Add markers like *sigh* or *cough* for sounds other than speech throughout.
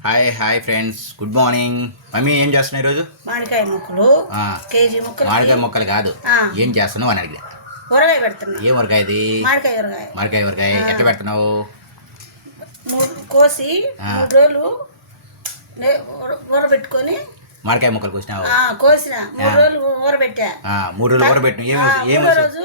Hi hi friends. Good morning. Mummy ఏం చేస్తున్నావు ఈరోజు? మామిడికాయ ముక్కలు కేజీ ముక్కలు మామిడికాయ మొక్కలు కాదు. ఏం చేస్తున్నావు అని అడిగా ఊరగాయ పెడుతున్నా. ఏం వరకాయ ఇది? మామిడికాయ ఊరగాయ. మామిడికాయ వరకాయ ఎట్లా పెడుతున్నావు? కోసి. మూడు రోజులు ఊరబెట్టుకొని మామిడికాయ మొక్కలు కోసినావు? కోసిన. మూడు రోజులు ఊరబెట్టా మూడు రోజులు ఊరబెట్టినావు ఏం ఆ, ఏం మూడో రోజు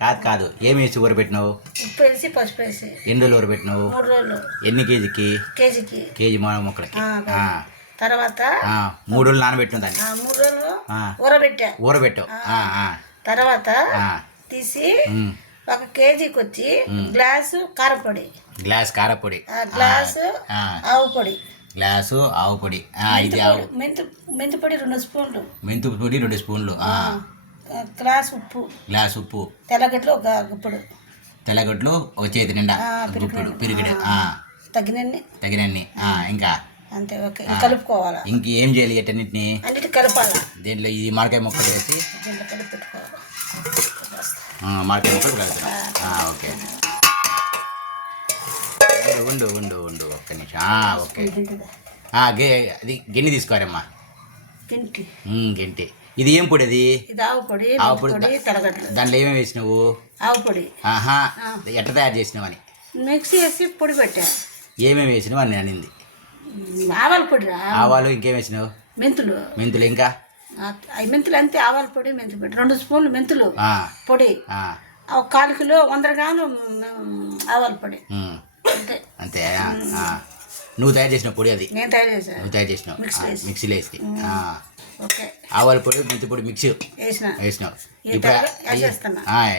కాదు కాదు. ఏం వేసి ఊరబెట్టినావు? ఉప్పు వేసి పసుపు వేసి. ఎన్ని రోజులు ఊరబెట్టినావు? మూడు రోజులు. ఎన్ని కేజీకి? కేజీకి. కేజీ మామిడి మొక్కలకి. ఆ, తర్వాత ఆ, మూడు రోజులు నానబెట్టిన దాన్ని. ఆ, మూడు రోజులు ఆ. ఊరబెట్టా. ఊరబెట్టావు. ఆ, ఆ, తర్వాత ఆ. తీసి ఉమ్. ఒక కేజీకి వచ్చి గ్లాసు కారపొడి గ్లాస్ కారపొడి ఆ గ్లాసు ఆ, ఆవు పొడి. గ్లాసు ఆవు పొడి. ఆ, ఇది ఆవు. మెంతు మెంతి పొడి రెండు స్పూన్లు. మెంతు పొడి రెండు స్పూన్లు. ఆ, గ్లాస్ ఉప్పు. గ్లాస్ ఉప్పు. తెల్లగడ్డలు ఒక గుప్పుడు. తెల్లగొడ్లు ఒక చేతి నిండా గుప్పిడు పిరిగిడు తగినన్ని. తగినన్ని. ఇంకా? అంతే ఓకే. కలుపుకోవాలా? ఇంక ఏం చేయాలి వీటన్నిటిని అన్నిటి కలపాలా? దీంట్లో ఈ మామిడికాయ మొక్కలు వేసి దీంట్లో కలిపి పెట్టుకోవాలి? ఆ, మామిడికాయ మొక్కలు ఆ, ఓకే. ఉండు, ఉండు ఉండు ఒక్క నిమిషం. ఓకే. గే అది గిన్నె తీసుకోరమ్మా తింటి ఉమ్, గింటి. ఇది ఏం పొడి అది? ఇది ఆవు పొడి ఆవు దాంట్లో ఏమేమి వేసినావు? ఆవు పొడి. ఆహా ఎట్ట తయారు చేసినావు అని? మిక్సీ వేసి పొడి పెట్టా. ఏమేమి వేసినావు అని అనింది. ఆవాల పొడి ఆవాలు ఇంకేం వేసినావు? మెంతులు. మెంతులు ఇంకా? మెంతులు అంతే ఆవాల పొడి మెంతులు పొడి. రెండు స్పూన్లు మెంతులు పొడి. ఒక కాలు కిలో వంద గ్రాములు ఆవాల పొడి. అంతే. అంతే. నువ్వు తయారు చేసిన పొడి అది? నేను తయారు నువ్వు తయారు చేసినావు. మిక్సీలో వేసి. ఆవాల పొడి మెంతి పొడి మిక్సీ వేసిన వేసినావు ఇది ఇప్పుడు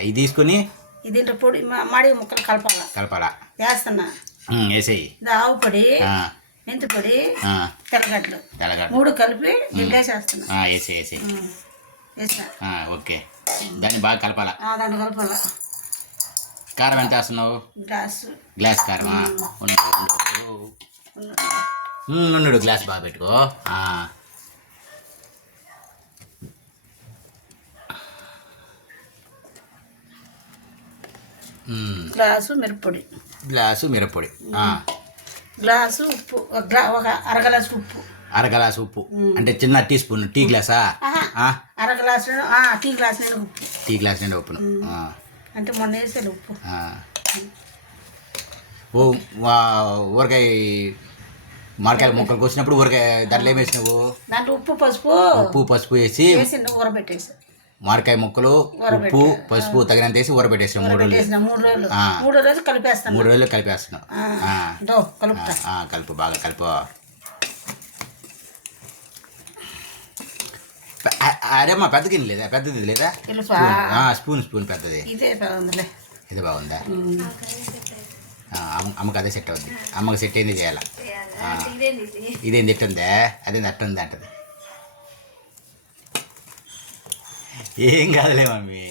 ఇది తీసుకొని ఇది ఇంట్లో పొడి మాడి ముక్కలు కలపాలా కలపాలా వేస్తున్నా వేసేయి ఆవు పొడి మెంతి పొడి తెల్లగడ్డలు తెల్లగడ్డ మూడు కలిపి దీంట్లో వేసేస్తున్నా వేసి వేసి ఓకే దాన్ని బాగా కలపాలా దాంట్లో కలపాలా కారం ఎంత వేస్తున్నావు గ్లాసు గ్లాస్ కారం ఉండు ఉండు. ఉమ్, ఉండు గ్లాస్ బాగా పెట్టుకో గ్లాసు మిరప్పొడి. గ్లాసు మిరప్పొడి. గ్లాసు ఉప్పు ఒక గ్లా ఒక అర గ్లాసు ఉప్పు. అర గ్లాసు ఉప్పు. అంటే చిన్న టీ స్పూన్ టీ గ్లాసా? ఆహా. ఆ, అర గ్లాసు ఆ, టీ గ్లాస్ నిండా ఉప్పు. టీ గ్లాస్ నిండా ఉప్పును. అంటే మొన్న వేసాను ఉప్పు. ఓ వా- ఊరగాయ మామిడికాయ ముక్కలు కోసినప్పుడు ఊరగాయ దాంట్లో ఏం వేసినావు? దాంట్లో ఉప్పు పసుపు. ఉప్పు పసుపు వేసి వేసి ఊరబెట్టేసి. మామిడికాయ ముక్కలు ఉప్పు పసుపు తగినంత వేసి ఊరబెట్టేసినాం మూడు రోజులు. మూడు రోజులు. మూడో రోజు కలిపేస్తాను. మూడు రోజులు కలిపేస్తున్నాం ఆ. ఆ, దో కలుపుతా. ఆ, కలుపు బాగా కలుపు. ఆ- అరేమ్మా పెద్ద గిన్నె లేదా? పెద్దది లేదా? స్పూన్. స్పూన్ పెద్దది. ఇదే బాగుందిలే. ఇది బాగుందా? అమ్మకి అదే సెట్ అవుద్ది. అమ్మకి సెట్ అయింది చేయాల. ఇదేం? తిట్టుందే అదే అట్టుంది అంటది. ఏం కాదులే మమ్మీ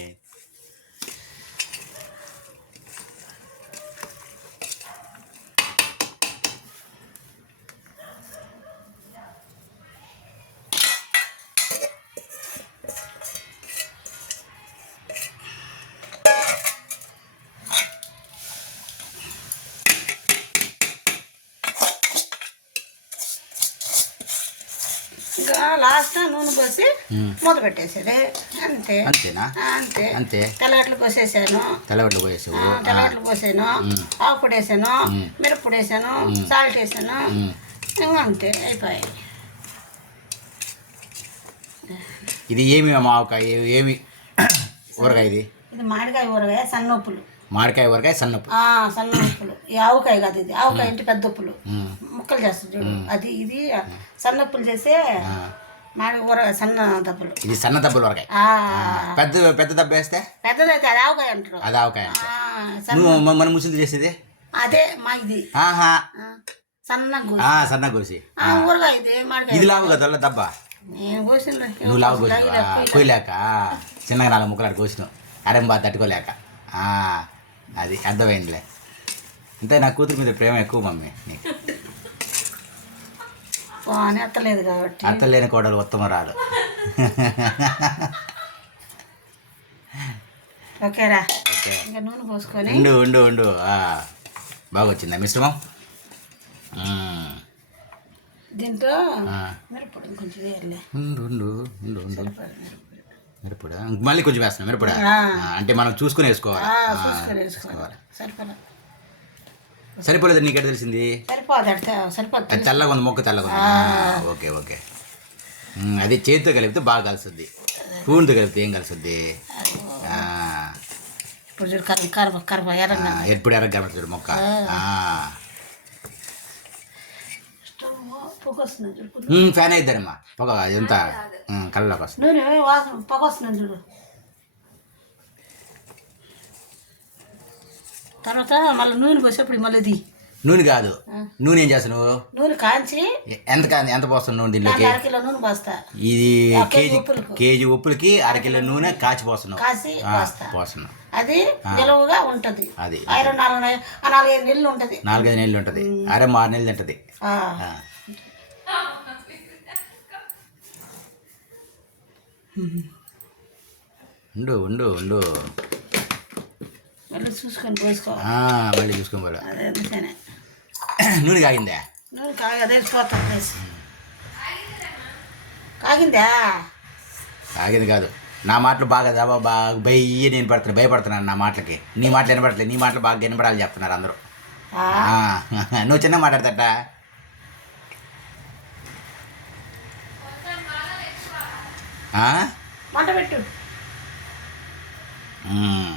ఇంకా లాస్ట్ నూనె పోసి. మూత పెట్టేసేది. అంతే. అంతేనా? అంతే. అంతే. తెల్లగడ్డలు పోసేసాను. తెల్లబట్లు పోయేసావు. ఆ, తెల్లగడ్డలు పోసాను. ఆవు పొడి వేసాను. మిరప్పొడి వేసాను. సాల్ట్ వేసాను. ఇంకా అంతే. అయిపోయాయి. ఇది ఏమి మావకాయ ఏమి? ఊరగాయ ఇది? ఇది మామిడికాయ ఊరగాయ సన్నొప్పులు మామిడికాయ ఊరగాయ సన్నపు ఆ, సన్న ఉప్పులు. ఈ ఆవకాయ కాదు ఇది. ఆవకాయ అంటే పెద్ద ఉప్పులు. ఉమ్. ముక్కలు చేస్తుంది చూడు. అది ఇది సన్న ఉప్పులు చేసే ఊర సన్న ఇది సన్న దెబ్బలు ఆ, పెద్ద పెద్ద దెబ్బ వేస్తే? పెద్దదైతే అది ఆవకాయ అంటారు. అది ఆవకాయ నువ్వు మన ముసులు చేసేది? అదే మా ఇది. ఆహా. సన్న గోసి. సన్న కోసి ఊరగాయ ఇది లావు కదా దెబ్బ. నువ్వు లావు కోసినావు కోయలేక చిన్నగా నాలుగు ముక్కలు అటు కోసినావు. అరెం బాగా తట్టుకోలేక. ఆ, అది అర్థమైందిలే. అంతే నా కూతురు మీద ప్రేమ ఎక్కువ మమ్మీ. నీకు. ఎత్తలేదు కాబట్టి. అత్తలేని కోడలు ఉత్తమరాలు. ఓకేరా. ఓకే. ఇంకా నూనె పోసుకొని. ఉండు ఉండు ఉండు. బాగా వచ్చిందా మిశ్రమం ఆ. మిరపొడి కొంచెం వేయాలి ఉండు ఉండు ఉండు ఉండు. మిరపొడా. మళ్ళీ కొంచెం వేస్తున్నాం మిరపొడా. అంటే మనం చూసుకుని వేసుకోవాలి. ఆ, ఆ, చూసుకొని వేసుకోవాలి సరిపోలే సరిపోలేదు నీకెట తెలిసింది? సరిపోదు తెల్లగా ఉంది మొక్క తెల్లగా ఉంది. Okay okay. అది చేతితో కలిపితే బాగా కలుస్తుంది. స్పూన్తో కలిపితే ఏం కలుస్తుంది? ఇప్పుడు ఎప్పుడు ఎర్రగా కనబడుతుంది మొక్క. ఫ్యాన్ అయిద్దరమ్మా. పొగ ఉమ్, కళ్ళలోకి వస్తుంది. పొగ వస్తుంది చూడు. తర్వాత మళ్ళీ నూనె పోసేప్పుడు మళ్ళీ ఇది. నూనె కాదు. నూనె ఏం చేస్తావు నువ్వు నూనె కాంచి ఎంత కా- ఎంత పోస్తావు నూనె దీనిలోకి అరకిలో నూనె పోస్తా. ఇది కేజీ కేజీ ఉప్పులకు. అరకిలో నూనె కాచి పోస్తున్నావు. కాసి ఆ, పోస్తా. పోస్తున్నావు. అది నిలువుగా ఉంటది. అది. ఐరన్ నాలుగు నాలుగైదు నెలలు ఉంటది. నాలుగైదు నెలలు ఉంటుంది. అరే ఆరు నెలలు ఆ. ఉండు ఉండు ఉండు. మళ్ళీ చూసుకొని పోసుకోవాలి ఆ, మళ్ళీ చూసుకొని పోలే అదే అందుకనే నూనె కాగిందా నూనె కాగా అదే పోతాం వేసి కాగిందా కాగింది కాదు నా మాటలు బాగా దాబా బాగా భయ్య నేను పడుతున్నా భయపడుతున్నాను నా మాటలకి నీ మాటలు వినపడట్లేదు నీ మాటలు బాగా వినపడాలి చెప్తున్నారు అందరూ నువ్వు చిన్న మాట్లాడతట? మంట పెట్టు ఉమ్.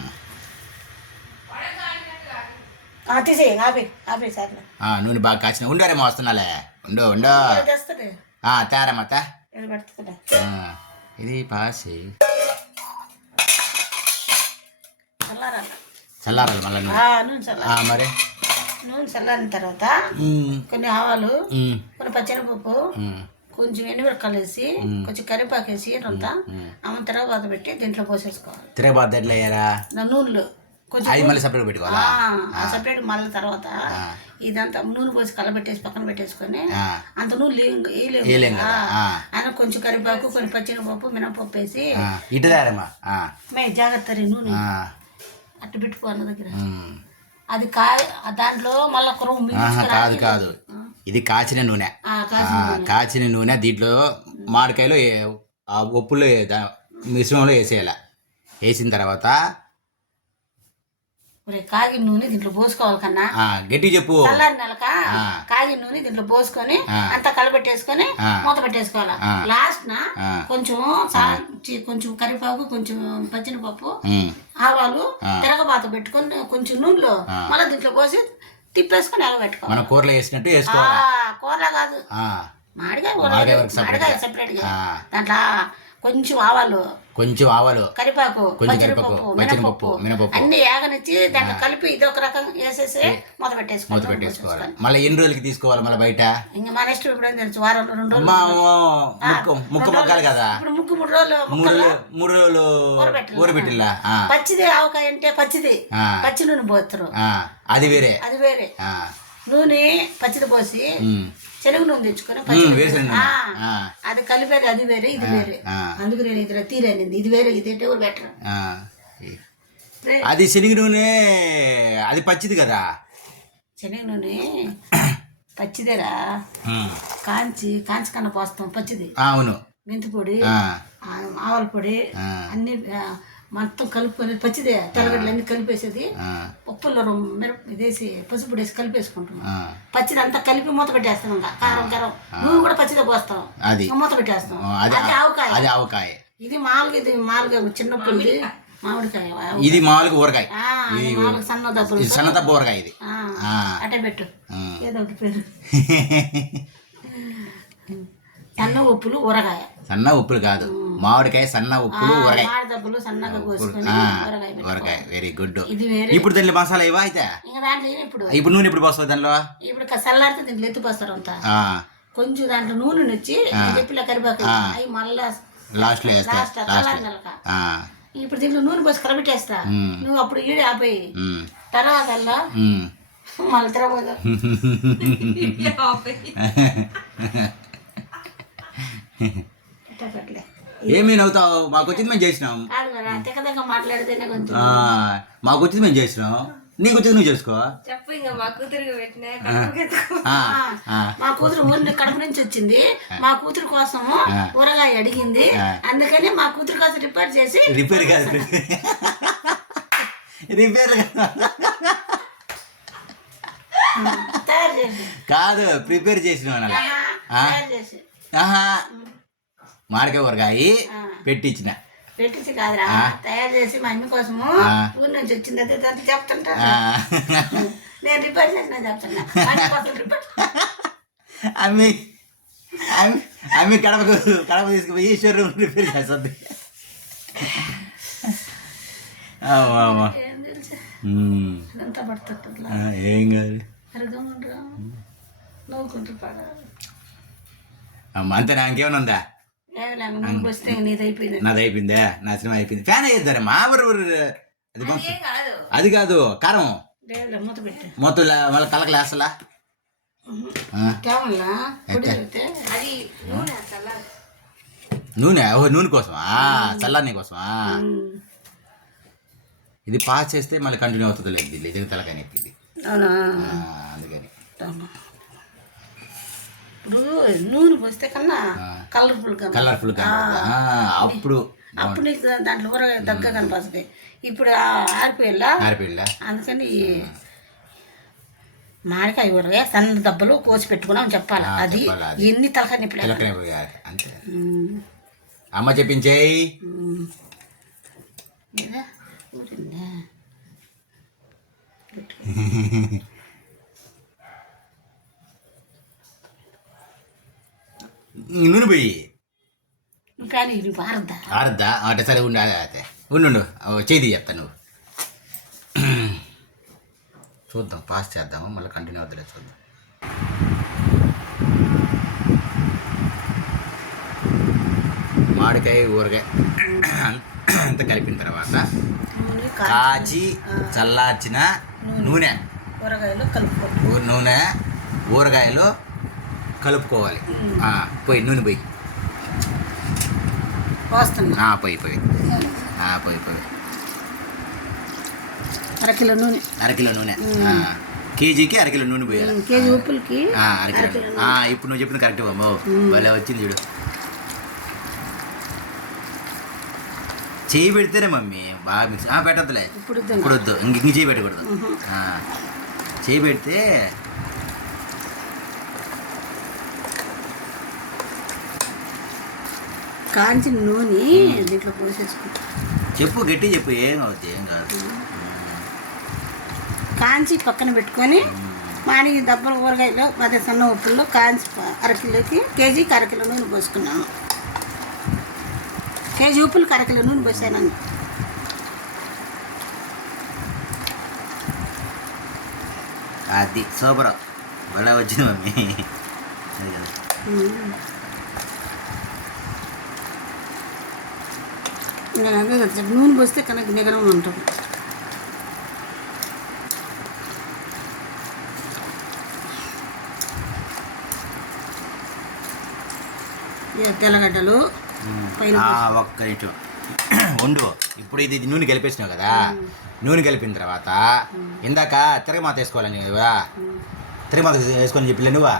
ఆ, తీసేయి ఆపి ఆపి సార్లు ఆ, నూనె బాగా కాచిన. ఉండరేమో వస్తున్నాలే. ఉండు ఉండు. తెస్తుంది. ఆ, తేరమ్మత ఇది పాసి. చల్లారాల. మళ్ళీ నూనె. మరి? నూనె చల్లారిన తర్వాత కొన్ని ఆవాలు కొన్ని పచ్చనిపప్పు కొంచెం ఎండుమిరపకాయలు వేసి కొంచెం కరివేపాకు వేసి అంత అమ్మ తర్వాత పెట్టి దీంట్లో పోసేసుకోవాలి. తిరగబాద్దు ఎట్లా అయ్యారా? నా నూనెలు. కొంచెం అది మళ్ళీ సపరేట్ పెట్టుకోవాలా? సపరేట్ మళ్ళీ తర్వాత ఇదంతా నూనె పోసి కలబెట్టేసి పక్కన పెట్టేసుకొని అంత నూనె వేయలేము. ఆయన కొంచెం కరివేపాకు కొన్ని పచ్చనిపప్పు మినపప్పు వేసి ఆ, ఇటు తేరమ్మా ఆ, మే జాగ్రత్త నూనె. అట్టు పెట్టుకో అన్న దగ్గర. అది ఆ దాంట్లో మళ్ళీ కాదు కాదు. ఇది కాచిన నూనె. కాచిన నూనె. దీంట్లో మామిడికాయలు ఉప్పులో మిశ్రమంలో వేసేయాల. వేసిన తర్వాత ఒరే కాగిన నూనె దీంట్లో పోసుకోవాలి కన్నా ఆ, గట్టిగా చెప్పు. చల్లారి నెలక కాగిన నూనె దీంట్లో పోసుకొని అంతా కలబెట్టేసుకొని. మూత పెట్టేసుకోవాలి. లాస్ట్ నా. కొంచెం కొంచెం కరివేపాకు కొంచెం పచ్చినపప్పు ఆవాలు తిరగబాత పెట్టుకొని కొంచెం నూనెలో మళ్ళీ దీంట్లో పోసి తిప్పేసుకొని ఎగబెట్టుకోవాలి. మనం కూరలో వేసినట్టు వేసుకోవాలి? కూర కాదు. ఆ, మామిడికాయ కూర మామిడికాయ లేదు. వరకు separate మామిడికాయ గా. సెపరేట్గా. ఆ. దాంట్లో కొంచెం ఆవాలు. కొంచెం ఆవాలు. కరివేపాకు కొంచెం కరివేపాకు, మినపప్పు. మినపప్పు. అన్ని యాగనిచ్చి దాంట్లో కలిపి ఇది ఒక రకం వేసేసి మూత పెట్టేసుకోవాలి. పెట్టేసుకోవాలి. మళ్ళీ ఎన్ని రోజులకి తీసుకోవాలి మళ్ళీ బయట? ఇంకా మన ఇష్టం ఇప్పుడు ఏం తెలుసు వారం రెండు రోజులు ముక్కు ముక్క మొక్కాలి కదా? ఇప్పుడు ముక్కు మూడు రోజులు మూడు మూడు రోజులు ఊరబెట్టాలి. ఊరబెట్టిల్లా? పచ్చిది ఆవకాయ అంటే పచ్చిది. పచ్చి నూనె పోస్తారు. ఆ, అది వేరే. అది వేరే. నూనె పచ్చిది పోసి శనగ నూనె. తెచ్చుకొని అది కలిపేది అది వేరే ఇది వేరే. అందుకు నేను ఇది తీరేనింది ఇది వేరే ఇది ఎవరు బెటర్. అది శనగ నూనె అది పచ్చిది కదా? శనగ నూనె పచ్చిదేరా. కాంచి కాంచి కన్నా పోస్తాం పచ్చిది. అవును. మెంతి పొడి ఆవల పొడి. అన్ని మొత్తం కలుపుకొని పచ్చిదే తెల్లగడ్డలు అన్ని కలిపేసేది. ఆ, ఉప్పులో రొమ్మ మిరప ఇదేసి పసుపు వేసి కలిపేసుకుంటున్నాం. ఆ, పచ్చిది అంతా కలిపి మూత పెట్టేస్తాం ఇంకా. కారం కారం. నువ్వు కూడా పచ్చిదే పోస్తాం. మూత పెట్టేస్తాం అది ఆవకాయ. అది ఆవకాయ. ఇది మామూలుగా ఇది మామూలుగా చిన్నప్పుడు ఇది మామిడికాయ. ఇది మామూలుగా మామూలుగా సన్న ఇది సన్న తప్ప ఊరగాయ ఇది. అట్టే పెట్టు. ఏదో ఒకటి పేరు *laughs* సన్న ఉప్పులు ఊరగాయ. సన్న ఉప్పులు కాదు. మామిడికాయ సన్న ఉప్పులు పెట్టు. ఊరగాయ. వెరీ గుడ్ ఇప్పుడు దాంట్లో మసాలా ఇవా అయితే? ఇంకా దాంట్లో ఏం ఇప్పుడు? ఇప్పుడు నూనె ఎప్పుడు పోస్తుంది దానిలో ఇప్పుడు చల్లారితే దీంట్లో ఎత్తిపోస్తారు అంతా. ఆ, కొంచెం దాంట్లో నూనె వచ్చి చెప్పిన కరివేపాకు అవి మళ్ళా లాస్ట్ ఆ, ఇప్పుడు దీంట్లో నూనె పోసి కలబెట్టేస్తా. నువ్వు అప్పుడు ఈడి ఆపేయి. తర్వాత. *laughs* *laughs* మళ్ళీ *laughs* తిరగదు ఏమీ నవ్వుతావు? మాకు వచ్చింది మేము చేసినాం. మాకు వచ్చింది మేము చేసినాం. నీకు వచ్చింది నువ్వు చేసుకో. చెప్పు ఇంకా మా కూతురికి పెట్టిన ఆ, ఆ, మా కూతురు ఊరిని కడప నుంచి వచ్చింది. మా కూతురు కోసము ఊరగాయ అడిగింది. అందుకని మా కూతురు కోసం రిపేర్ చేసి రిపేర్ కాదు. రిపేర్ కాదు. ప్రిపేర్ చేసిన ఆహా మామిడికాయ ఊరగాయి పెట్టించిన. పెట్టించి కాదురా తయారు చేసి మా అమ్మ కోసము ఊరి నుంచి వచ్చింది అదే చెప్తుంటా. నేను రిపేర్ చేసిన చెప్తున్నా. అమ్మ అమ్మి కడపకు కడప తీసుకుపోయి ఈశ్వరం రిపేర్ చేస్తుంది. ఏం కాదు. అంతే నాకేమైనా ఉందా? ఏమి లేక నువ్వు వస్తే నీది అయిపోయింది నాది అయిపోయిందా నా సినిమా అయిపోయింది ఫ్యాన్ అయ్యిద్దారా మా ఊరు ఊరు అది పంపు. ఏం కాదు అది కాదు కారం లేదు మూత పెట్టు మొత్తం ఇలా- వాళ్ళ కళ్ళకి లేస్తలా కేవలం పొడి పెడితే అది నూనె ఓ నూనె కోసమా చల్లని కోసమా ఇది పాస్ చేస్తే మళ్ళీ కంటిన్యూ అవుతుంది లేదు ఇది ఇది తలకాయ నొప్పి ఇది అవునా ఆ, అందుకని అవునా. ఇప్పుడు నూనె పోస్తే కన్నా కలర్ఫుల్గా కలర్ఫుల్ అప్పుడు అప్పుడు నీకు దాంట్లో కూడా దగ్గర కనిపిస్తుంది ఇప్పుడు ఆరిపోయేలా ఆరిపోయిందా? అందుకని మామిడికాయ ఊరగా సన్న దెబ్బలు కోసి పెట్టుకున్నాం చెప్పాలి? అది. ఎన్ని తలకాయ నొప్పి లేకుండా. తలకాయ నొప్పి కాదు. అంతే. అమ్మ చెప్పించేయి? ఊరిందా? *laughs* నూనె పోయి. కానీ ఇది అంటే సరే ఉండు అదే ఉండు చేతి చెప్తా నువ్వు. చూద్దాం పాస్ చేద్దాము? మళ్ళీ కంటిన్యూ అవుతుందే చూద్దాం. మామిడికాయ ఊరగాయ అంతా కలిపిన తర్వాత కాచి. చల్లార్చిన నూనె. కూరగాయలు కలుపుకో. నూనె ఊరగాయలు కలుపుకోవాలి. పోయి నూనె పోయి. పోయి పోయి. పోయి పోయి. అరకిలో నూనె. అరకిలో నూనె. కేజీకి అరకిలో నూనె పోయాలి. కేజీ ఉప్పులకి అరకిలో ఇప్పుడు నువ్వు చెప్పింది కరెక్ట్ బాబు. భలే వచ్చింది చూడు. చేయి పెడితేనే మమ్మీ బాగా మిక్స్ పెట్టద్దులే. ఇప్పుడు వద్దు. ఇంక ఇంక చేయి పెట్టకూడదు. చేయి పెడితే కాంచిన నూనె దీంట్లో పోసేసుకుంటా చెప్పు గట్టి చెప్పు ఏం అవుతుంది ఏం కాదు. కాంచి పక్కన పెట్టుకొని మాని దెబ్బల ఊరగాయలు అదే సన్న ఉప్పుల్లో కాంచి అరకిలోకి కేజీకి అరకిలో నూనె పోసుకున్నాను. కేజీ ఉప్పులకి అరకిలో నూనె పోసాను అది సూపర్. భలే వచ్చింది మమ్మీ అది కదా నేను అదే కదా చెప్పు, నూనె పోస్తే కనుక నిగరం ఉంటుంది తెల్లగడ్డలు? ఒక్క ఉండు. ఇప్పుడు ఇది నూనె కలిపేసినావు కదా. నూనె కలిపిన తర్వాత ఇందాక తిరగమాత వేసుకోవాలని కదా తిరగమాత వేసుకొని చెప్పిలే నువ్వా.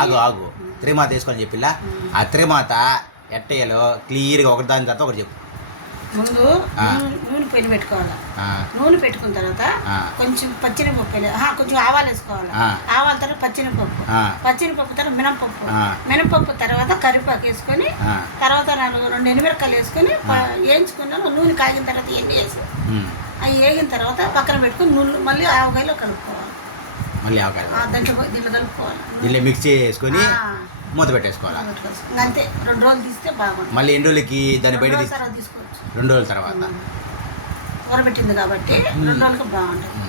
ఆగు ఆగు. తిరగమాత వేసుకొని చెప్పిలా ఆ తిరగమాత ఎట్టయ్యలో క్లియర్గా ఒకటి దాని తర్వాత ఒకటి చెప్పు. ముందు. నూనె- పెళ్ళి పెట్టుకోవాలి. నూనె పెట్టుకున్న తర్వాత. కొంచెం పచ్చినిపప్పు వేయాలి. ఆహా, కొంచెం ఆవాలు వేసుకోవాలి. ఆవాల తర్వాత పచ్చినిపప్పు ఆ. పచ్చినిపప్పు తర్వాత మినపప్పు. మినపప్పు తర్వాత కరివేపాకు వేసుకొని తర్వాత నాలుగు రెండు ఎనిమిరకాయలు వేసుకొని వేయించుకున్నాను. నూనె కాగిన తర్వాత ఇవన్నీ వేసి. అవి వేగిన తర్వాత పక్కన పెట్టుకొని నూనె మళ్ళీ ఆవకాయలో కలుపుకోవాలి. మళ్ళీ అవకాశం ఆ, దాంట్లో కలుపుకోవాలి. మిక్స్ చేసుకొని. మూత పెట్టేసుకోవాలా? అంతే. రెండు రోజులు తీస్తే బాగుంటుంది. మళ్ళీ ఎన్ని రోజులకి దాన్ని బయట రెండు రెండు రోజుల తర్వాత. ఊరబెట్టింది కాబట్టి రెండు రోజులకు బాగుంటుంది.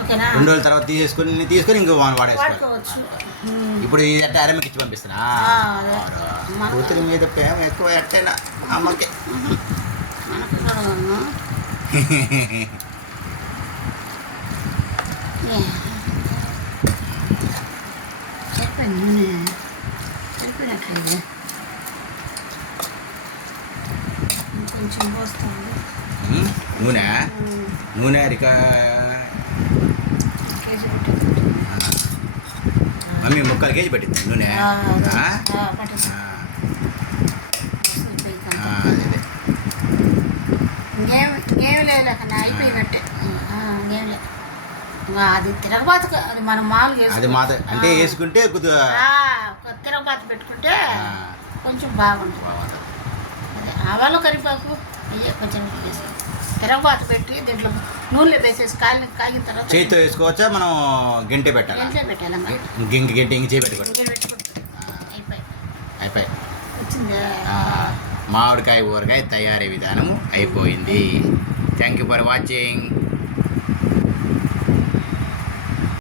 ఓకేనా? రెండు రోజుల తర్వాత తీసేసుకొని తీసుకొని ఇంకో వా- వాడేసుకోవాలి. వాడుకోవచ్చు. ఉమ్. ఇప్పుడు ఇది ఎట్ట అరమ్మకి ఇచ్చి పంపిస్తున్నా. కూతురి మీద ప్రేమ ఎక్కువ ఎట్టైనా అమ్మకి. *laughs* చెప్పండి నూనె సరిపోయినట్లేదు కొంచెం పోస్తాను ఉమ్, నూనె నూనె అరిక. మమ్మీ ముక్కలు కేజీ పెట్టింది నూనె. అదే. తిరగబాత అది మనం అది మాత అంటే. వేసుకుంటే కొద్దిగా తిరగబాత పెట్టుకుంటే కొంచెం బాగుంటుంది. ఆవాలు కరివేపాకు అయ్యే కొంచెం వేసి తిరగబాత పెట్టి దీంట్లో నూనెలో వేసేసి కాలిన కాగిన తర్వాత చేతితో వేసుకోవచ్చా? మనం గంటే పెట్టాలా? ఎంతే పెట్టాలమ్మా ఇంక గంట ఇంక చేయి పెట్టుకోండి. ఇంకేం పెట్టుకుంటాం. అయిపోయి. అయిపోయి. వచ్చిందా? మామిడికాయ ఊరగాయ తయారీ విధానం అయిపోయింది. Thank you for watching